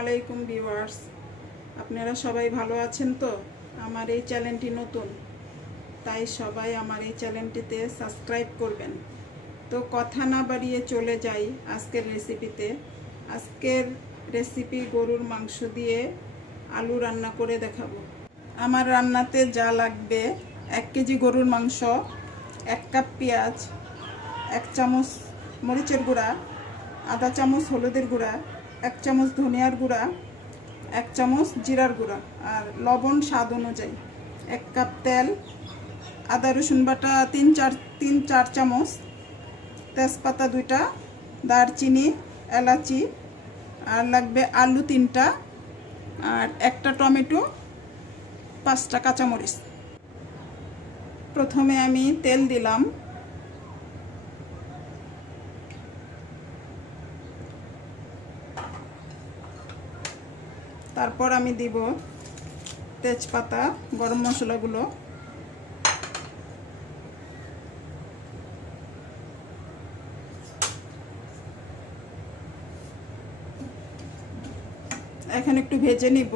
আলাইকুম ভিউয়ার্স, আপনারা সবাই ভালো আছেন তো? আমার এই চ্যানেলটি নতুন, তাই সবাই আমার এই চ্যানেলটিতে সাবস্ক্রাইব করবেন। তো কথা না বাড়িয়ে চলে যাই আজকের রেসিপিতে। আজকের রেসিপি গরুর মাংস দিয়ে আলু রান্না করে দেখাবো। আমার রান্নাতে যা লাগবে: 1 কেজি গরুর মাংস, 1 কাপ পেঁয়াজ, 1 চামচ মরিচের গুঁড়া, আধা চামচ হলুদের গুঁড়া, 1 চামচ ধনিয়ার গুঁড়া, 1 চামচ জিরার গুঁড়া, আর লবণ স্বাদ অনুযায়ী, 1 কাপ তেল, আদা রসুন বাটা 3-4 চামচ, তেজপাতা 2টা, দারচিনি, এলাচি, আর লাগবে আলু 3টা, আর 1টা টমেটো, 5টা কাঁচামরিচ। প্রথমে আমি তেল দিলাম। তারপর আমি দিব তেজপাতা, গরম মশলাগুলো, এখন একটু ভেজে নিব।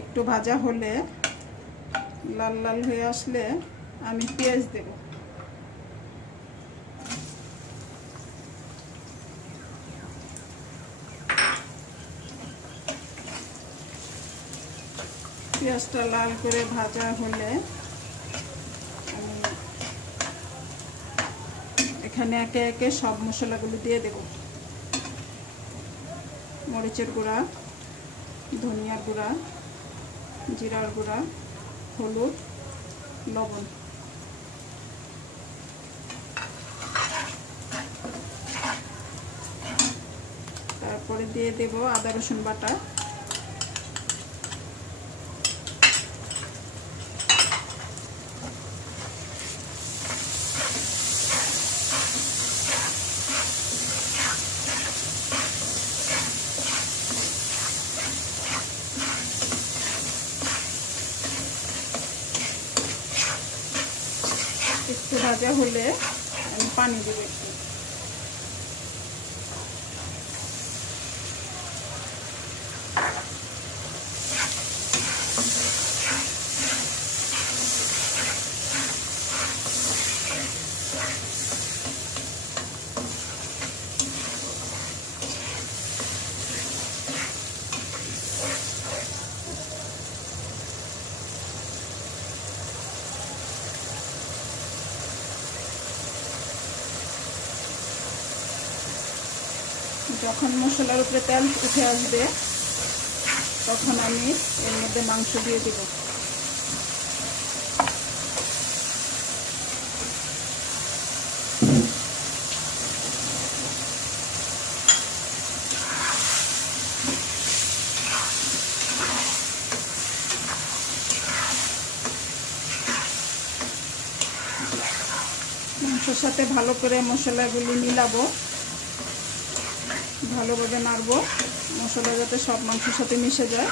একটু ভাজা হলে, লাল লাল হয়ে আসলে আমি পেঁয়াজ দেব। পেঁয়াজটা লাল করে ভাজা হলে আমি এখানে একে একে সব মশলাগুলো দিয়ে দেব। মরিচের গুঁড়া, ধনিয়ার গুঁড়া, জিরার গুঁড়া, হলুদ, লবণ। তারপরে দিয়ে দেব আদা রসুন বাটা, একটু ভাজা হলে আমি পানি দেব একটু। যখন মশলার উপরে তেল উঠে আসবে, তখন আমি এর মধ্যে মাংস দিয়ে দেব। মাংসের সাথে ভালো করে মশলাগুলি মিলাবো, ভালোভাবে নাড়বো, মশলা যাতে সব মাংসের সাথে মিশে যায়।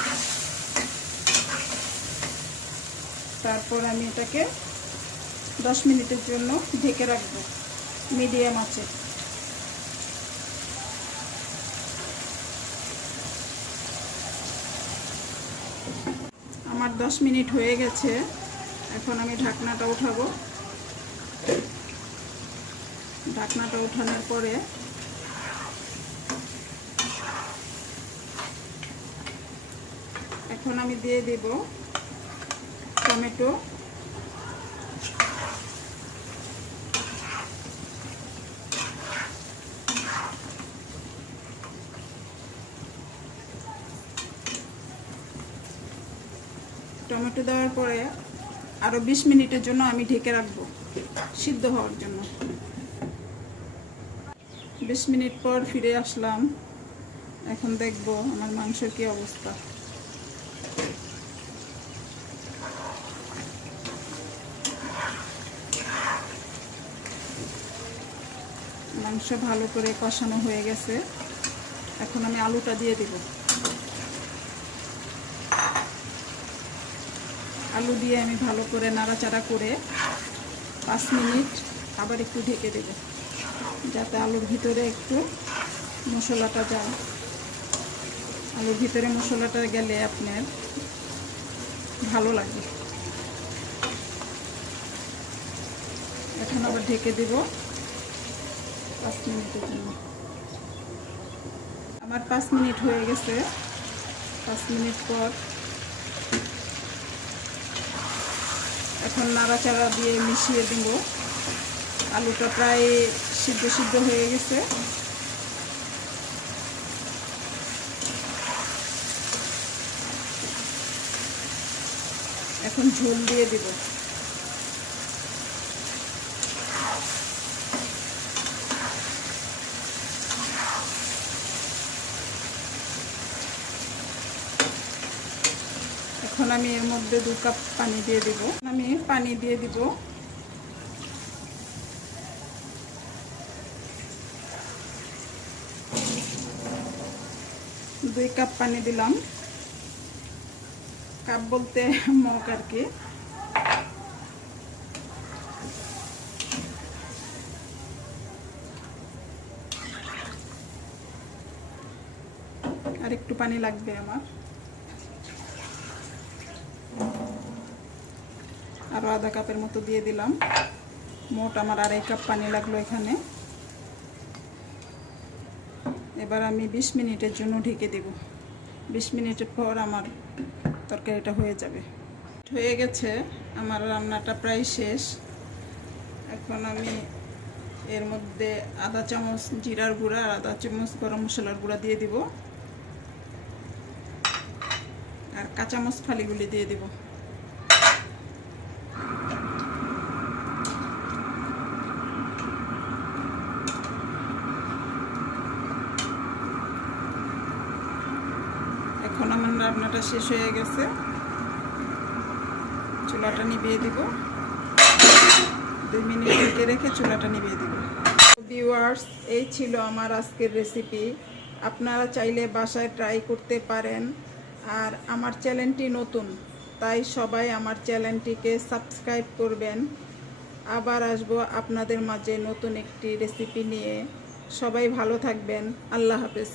তারপর আমি এটাকে 10 মিনিটের জন্য ঢেকে রাখবো মিডিয়াম আঁচে। আমার 10 মিনিট হয়ে গেছে। এখন আমি ঢাকনাটা উঠাবো। ঢাকনাটা উঠানোর পরে এখন আমি দিয়ে দেব টমেটো, টমেটো দেওয়ার পরে আরো 20 মিনিটের জন্য আমি ঢেকে রাখবো সিদ্ধ হওয়ার জন্য। 20 মিনিট পর ফিরে আসলাম। এখন দেখব আমার মাংসের কি অবস্থা। মাংস ভালো করে কষানো হয়ে গেছে। এখন আমি আলুটা দিয়ে দেব। আলু দিয়ে আমি ভালো করে নাড়াচাড়া করে 5 মিনিট আবার একটু ঢেকে দেব যাতে আলুর ভিতরে একটু মশলাটা যায়। আলুর ভিতরে মশলাটা গেলে আপনার ভালো লাগে। এখন আবার ঢেকে দেব 5 মিনিটের জন্য। আমার 5 মিনিট হয়ে গেছে। 5 মিনিট পর এখন নাড়াচাড়া দিয়ে মিশিয়ে দেব। আলুটা প্রায় সিদ্ধ হয়ে গেছে। এখন ঝোল দিয়ে দেব। এখন আমি এর মধ্যে 2 কাপ পানি দিয়ে দেব। আমি পানি দিয়ে দিব। দুই কাপ পানি দিলাম। কাপ বলতে মগ আর কি। আর একটু পানি লাগবে আমার। আরো আধা কাপের মতো দিয়ে দিলাম। মোট আমার 2.5 কাপ পানি লাগলো এখানে। এবার আমি 20 মিনিটের জন্য ঢেকে দেব। 20 মিনিটের পর আমার তরকারিটা হয়ে যাবে। হয়ে গেছে, আমার রান্নাটা প্রায় শেষ। এখন আমি এর মধ্যে আধা চামচ জিরার গুঁড়া আর আধা চামচ গরম মশলার গুঁড়া দিয়ে দিব। আর কাঁচা মরিচ ফালিগুলি দিয়ে দিব। এখন আমার রান্নাটা শেষ হয়ে গেছে। চুলাটা নিভিয়ে দিব। 2 মিনিট ঢেকে রেখে চুলাটা নিভিয়ে দিব। ভিউয়ার্স, এই ছিল আমার আজকের রেসিপি। আপনারা চাইলে বাসায় ট্রাই করতে পারেন। আর আমার চ্যানেলটি নতুন, তাই সবাই আমার চ্যানেলটিকে সাবস্ক্রাইব করবেন। আবার আসবো আপনাদের মাঝে নতুন একটি রেসিপি নিয়ে। সবাই ভালো থাকবেন। আল্লাহ হাফেজ।